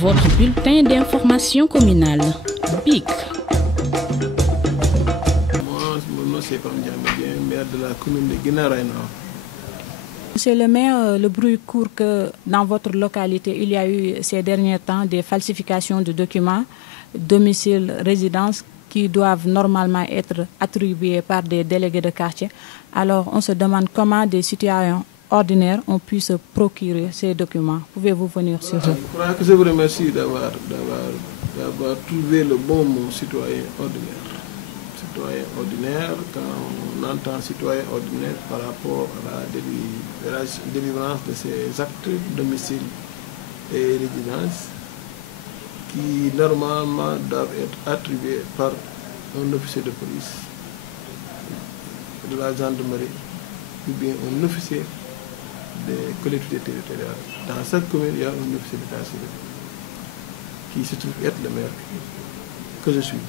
Votre bulletin d'information communale, BIC. Moi, mon nom c'est Pam Diamé, maire de la commune de Guinaray Nord. Monsieur le maire, le bruit court que dans votre localité, il y a eu ces derniers temps des falsifications de documents, domicile, résidence, qui doivent normalement être attribués par des délégués de quartier. Alors, on se demande comment des citoyens ordinaires ont pu se procurer ces documents. Pouvez-vous venir sur ça? Je crois que je vous remercie d'avoir trouvé le bon mot, citoyen ordinaire. Citoyen ordinaire, quand on entend citoyen ordinaire par rapport à la délivrance de ces actes, domicile et résidence, qui normalement doivent être attribués par un officier de police, de la gendarmerie, ou bien un officier des collectivités territoriales. Dans chaque commune, il y a un officier d'état civil qui se trouve être le maire que je suis,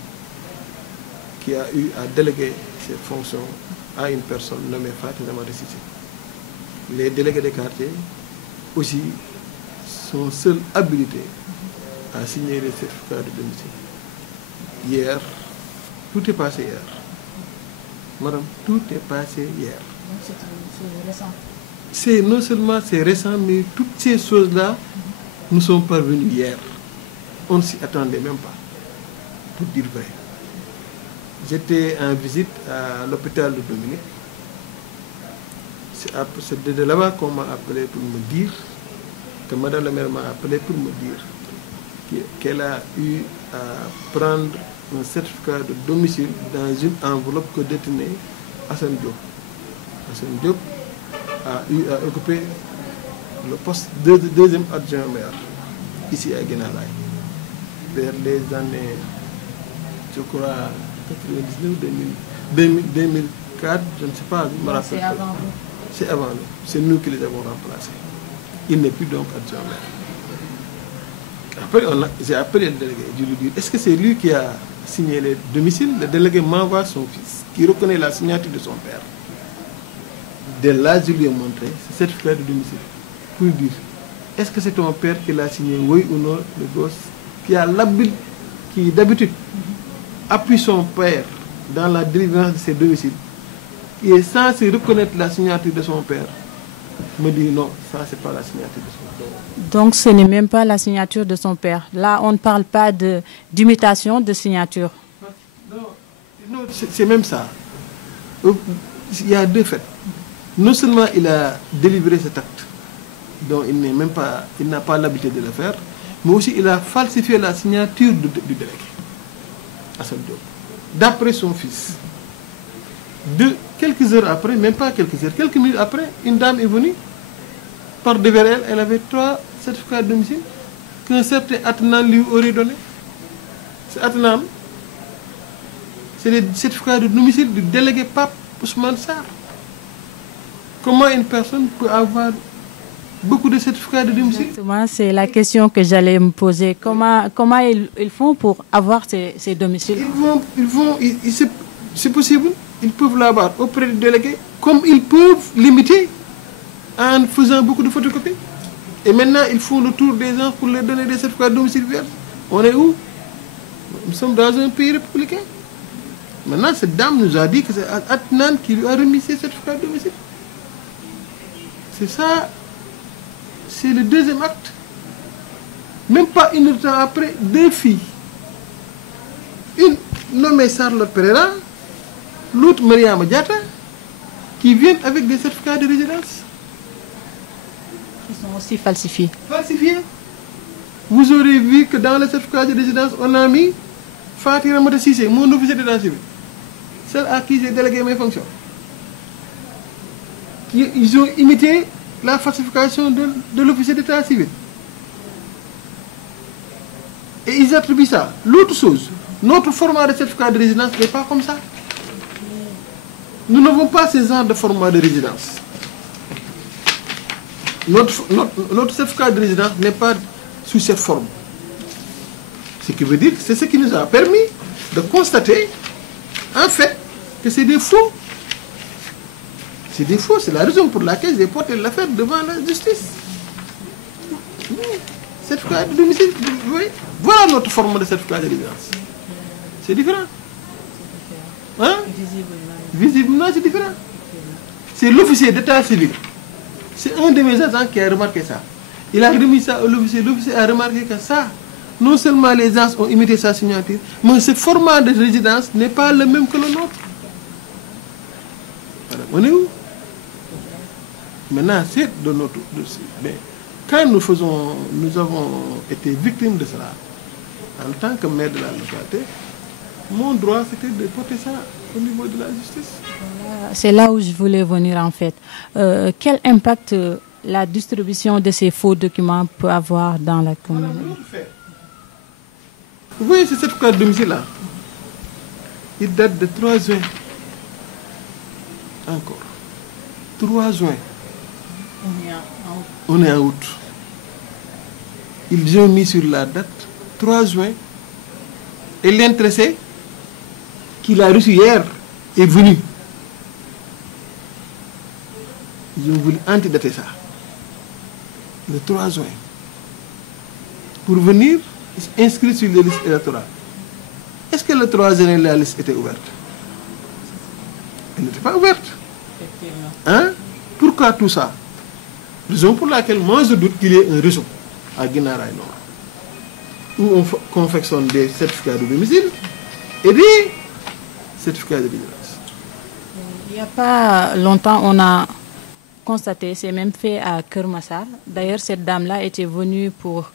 qui a eu à déléguer ses fonctions à une personne nommée Fatima Cissé. Les délégués des quartiers aussi sont seuls habilités à signer les certificats de domicile. Hier, tout est passé hier. Madame, tout est passé hier. Donc c'est récent. C'est non seulement c'est récent, mais toutes ces choses-là nous sont parvenues hier. On ne s'y attendait même pas, pour dire vrai. J'étais en visite à l'hôpital de Dominique. C'est de là-bas qu'on m'a appelé pour me dire, que Madame la maire m'a appelé pour me dire qu'elle a eu à prendre un certificat de domicile dans une enveloppe que détenait Hassan Diop. Hassan Diop a eu à occuper le poste de deuxième adjoint maire ici à Guinaray vers les années, je crois, 99, 2004, je ne sais pas, je me rappelle. C'est avant vous. C'est avant nous. C'est nous qui les avons remplacés. Il n'est plus donc adjoint maire. Après, j'ai appelé le délégué. Je lui ai dit, est-ce que c'est lui qui a signé les domiciles? Le délégué m'envoie son fils, qui reconnaît la signature de son père. Dès là, je lui ai montré ce certificat de domicile pour lui dire, est-ce que c'est ton père qui l'a signé, oui ou non, le gosse qui a l'habitude, qui d'habitude appuie son père dans la délivrance de ses domiciles, qui est censé reconnaître la signature de son père, me dit non, ça c'est pas la signature de son père. Donc ce n'est même pas la signature de son père. Là, on ne parle pas d'imitation de signature. Non, c'est même ça. Il y a deux faits. Non seulement il a délivré cet acte, dont il n'a pas l'habitude de le faire, mais aussi il a falsifié la signature du délégué, Hassan Diop, d'après son fils. Quelques heures après, même pas quelques heures, quelques minutes après, une dame est venue, par devers elle, elle avait 3 certificats de domicile qu'un certain Atnan lui aurait donné. C'est Atnan, c'est les certificats de domicile du délégué Pape Ousmane Sarr. Comment une personne peut avoir beaucoup de certificats de domicile? Exactement, c'est la question que j'allais me poser. Comment ils font pour avoir ces domiciles? C'est possible, ils peuvent l'avoir auprès du délégué, comme ils peuvent l'imiter en faisant beaucoup de photocopies. Et maintenant, ils font le tour des gens pour leur donner des certificats de domicile vierges. On est où? Nous sommes dans un pays républicain. Maintenant, cette dame nous a dit que c'est Atnan qui lui a remis ses certificats de domicile. C'est ça, c'est le deuxième acte. Même pas une heure de temps après, 2 filles. Une nommée Charlotte Pereira, l'autre Mariama Diata, qui viennent avec des certificats de résidence. Qui sont aussi falsifiés. Falsifiés. Vous aurez vu que dans le certificat de résidence, on a mis Fatima Cissé, mon officier d'état civil, celle à qui j'ai délégué mes fonctions. Ils ont imité la falsification de l'officier d'état civil. Et ils attribuent ça. L'autre chose, notre format de certificat de résidence n'est pas comme ça. Nous n'avons pas ce genre de format de résidence. Notre certificat de résidence n'est pas sous cette forme. Ce qui veut dire que c'est ce qui nous a permis de constater, en fait, que c'est des faux. C'est des faux, c'est la raison pour laquelle j'ai porté l'affaire devant la justice. certificat de domicile. Vous voyez, voilà notre forme de certificat de résidence. C'est différent. Hein? Visiblement, c'est différent. C'est l'officier d'état civil. C'est un de mes agents qui a remarqué ça. Il a remis ça à l'officier. L'officier a remarqué que ça, non seulement les gens ont imité sa signature, mais ce format de résidence n'est pas le même que le nôtre. Alors, on est où? Maintenant, c'est de notre dossier. Mais quand nous avons été victimes de cela, en tant que maire de la localité, mon droit c'était de porter ça au niveau de la justice. C'est là où je voulais venir en fait. Quel impact la distribution de ces faux documents peut avoir dans la commune? Vous voyez ce certificat de domicile-là, il date de 3 juin. Encore. 3 juin. On est en août. Ils ont mis sur la date 3 juin. Et l'intéressé, qu'il a reçu hier, est venu. Ils ont voulu antidater ça. Le 3 juin. Pour venir inscrire sur les listes électorales. Est-ce que le 3 juin, la liste était ouverte? Elle n'était pas ouverte. Hein? Pourquoi tout ça? Raison pour laquelle moi je doute qu'il y ait un réseau à Guinaray Nord où on confectionne des certificats de domicile et des certificats de résidence. Il n'y a pas longtemps, on a constaté ces mêmes faits à Kermassar. D'ailleurs, cette dame-là était venue pour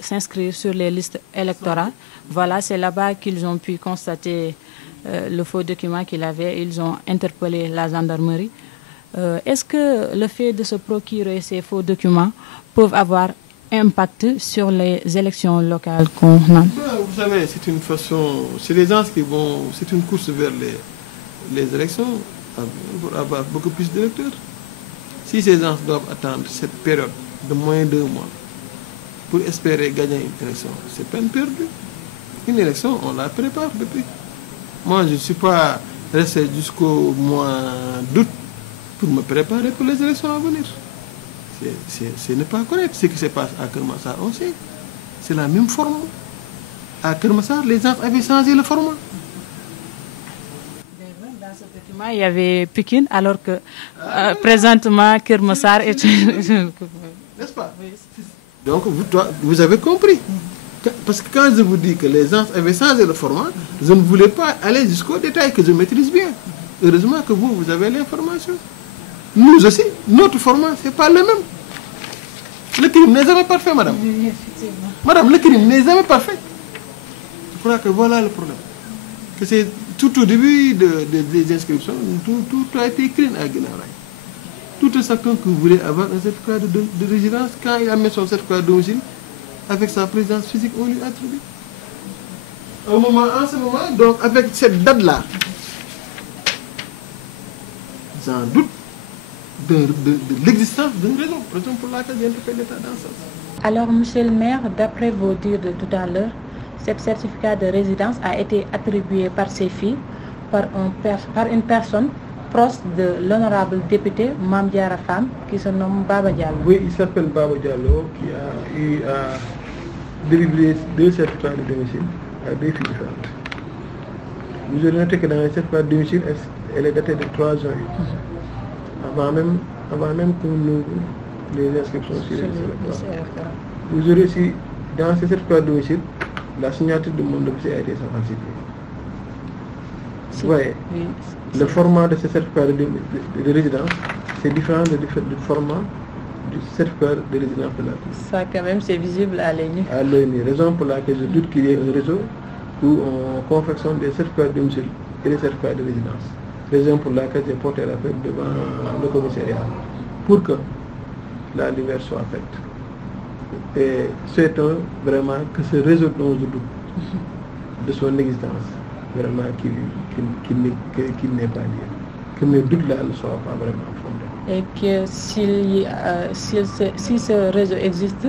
s'inscrire sur les listes électorales. Voilà, c'est là-bas qu'ils ont pu constater le faux document qu'il avait. Ils ont interpellé la gendarmerie. Est-ce que le fait de se procurer ces faux documents peuvent avoir impact sur les élections locales qu'on a? Vous savez, c'est une façon, c'est les gens qui vont, c'est une course vers les élections pour avoir beaucoup plus d'électeurs. Si ces gens doivent attendre cette période de moins de 2 mois pour espérer gagner une élection, c'est peine perdue. Une élection, on la prépare depuis. Moi, je ne suis pas resté jusqu'au mois d'août pour me préparer pour les élections à venir. Ce n'est pas correct. Ce qui se passe à Kermassar, on sait. C'est la même forme. À Kermassar, les gens avaient changé le format. Dans ce document, il y avait Pékin, alors que présentement, Kermassar est... N'est-ce pas? Donc, vous avez compris. Parce que quand je vous dis que les gens avaient changé le format, je ne voulais pas aller jusqu'au détail que je maîtrise bien. Heureusement que vous avez l'information. Nous aussi, notre format, ce n'est pas le même. Le crime n'est jamais parfait, madame. Madame, le crime n'est jamais parfait. Je crois que voilà le problème. Que c'est tout au début des inscriptions, tout a été écrit à Guinaray. Tout un chacun qui voulait avoir un certificat de résidence, quand il a mis son certificat de domicile, avec sa présence physique, on lui attribue. En ce moment, donc avec cette date-là, j'en doute de l'existence d'une raison pour laquelle j'interpelle l'État dans ça. Alors, monsieur le maire, d'après vos dires de tout à l'heure, ce certificat de résidence a été attribué par ses filles par une personne proche de l'honorable député Mame Diarra Fam, qui se nomme Baba Diallo. Oui, il s'appelle Baba Diallo, qui a eu à délivrer 2 certificats de domicile à 2 filles différentes. Vous aurez noté que dans les certificats de domicile, elle est datée de 3 juin. Avant même que nous les inscriptions sur les listes. Vous aurez aussi, dans ces certificats de domicile, la signature de mon dossier a été falsifiée. Vous voyez, le format de ce certificat de résidence, c'est différent du format du certificat de résidence de la ville. Ça, quand même, c'est visible à l'œil nu. À l'œil nu. Raison pour laquelle je doute qu'il y ait un réseau où on confectionne des certificats de domicile et des certificats de résidence. Raison pour laquelle j'ai porté l'affaire devant le commissariat pour que la lumière soit faite. Et souhaitons vraiment que ce réseau dont je doute de son existence, vraiment qu'il n'est pas lié. Que mes doutes-là ne soient pas vraiment fondés. Et que si ce réseau existe,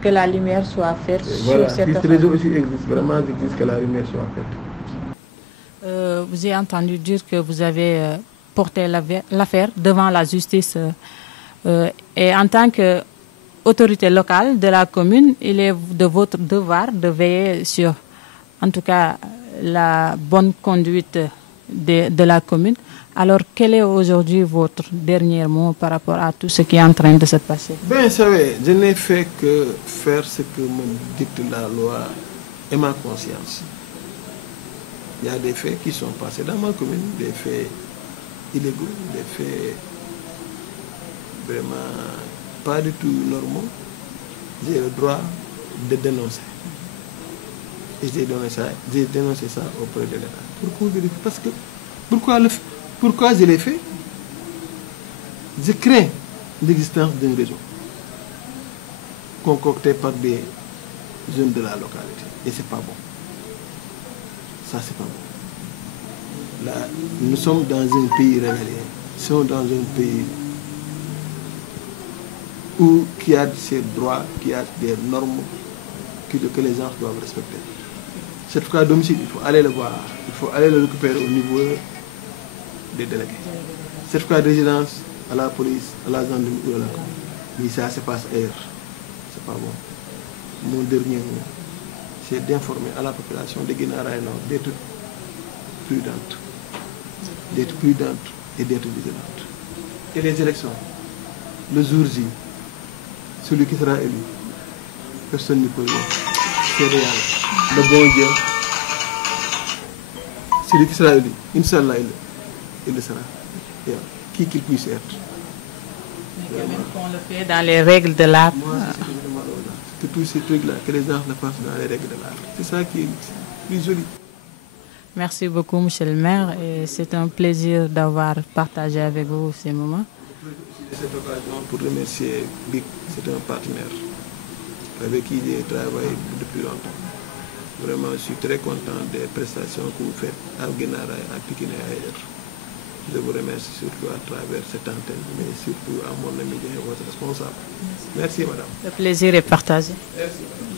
que la lumière soit faite voilà, sur cette si ce réseau aussi existe, vraiment existe, que la lumière soit faite. Vous avez entendu dire que vous avez porté l'affaire devant la justice et en tant que autorité locale de la commune, il est de votre devoir de veiller sur, en tout cas, la bonne conduite de la commune. Alors, quel est aujourd'hui votre dernier mot par rapport à tout ce qui est en train de se passer? Ben, vous savez, je n'ai fait que faire ce que me dicte la loi et ma conscience. Il y a des faits qui sont passés dans ma commune, des faits illégaux, des faits vraiment pas du tout normaux. J'ai le droit de dénoncer. Et j'ai dénoncé ça auprès de l'État. Parce que, pourquoi je l'ai fait? Je crains l'existence d'un réseau concocté par des jeunes de la localité. Et c'est pas bon. Ça, c'est pas bon. Là, nous sommes dans un pays régalien. Nous sommes dans un pays qui a ses droits, qui a des normes que les gens doivent respecter. Cette fois à domicile, il faut aller le voir. Il faut aller le récupérer au niveau des délégués. Cette fois à résidence, à la police, à la gendarmerie ou à la commune. Mais ça se passe ailleurs. C'est pas bon. Mon dernier mot, c'est d'informer à la population de Guinaray Nord d'être prudente. D'être prudente et d'être vigilante. Et les élections, le jour J, celui qui sera élu, personne ne peut rien. C'est réel. Le bon Dieu, celui qui sera élu, Inch'Allah, il le sera. Et qui qu'il puisse être. Mais quand même qu'on le fait dans les règles de l'art. Moi, c'est que tous ces trucs-là, que les gens le fassent dans les règles de l'art. C'est ça qui est plus joli. Merci beaucoup, monsieur le maire. Et c'est un plaisir d'avoir partagé avec vous ces moments. De cette occasion pour remercier BIC, c'est un partenaire avec qui j'ai travaillé depuis longtemps. Vraiment, je suis très content des prestations que vous faites à Guinaray, à Pikine et ailleurs. Je vous remercie surtout à travers cette antenne, mais surtout à mon ami et votre responsable. Merci, madame. Le plaisir est partagé. Merci, madame.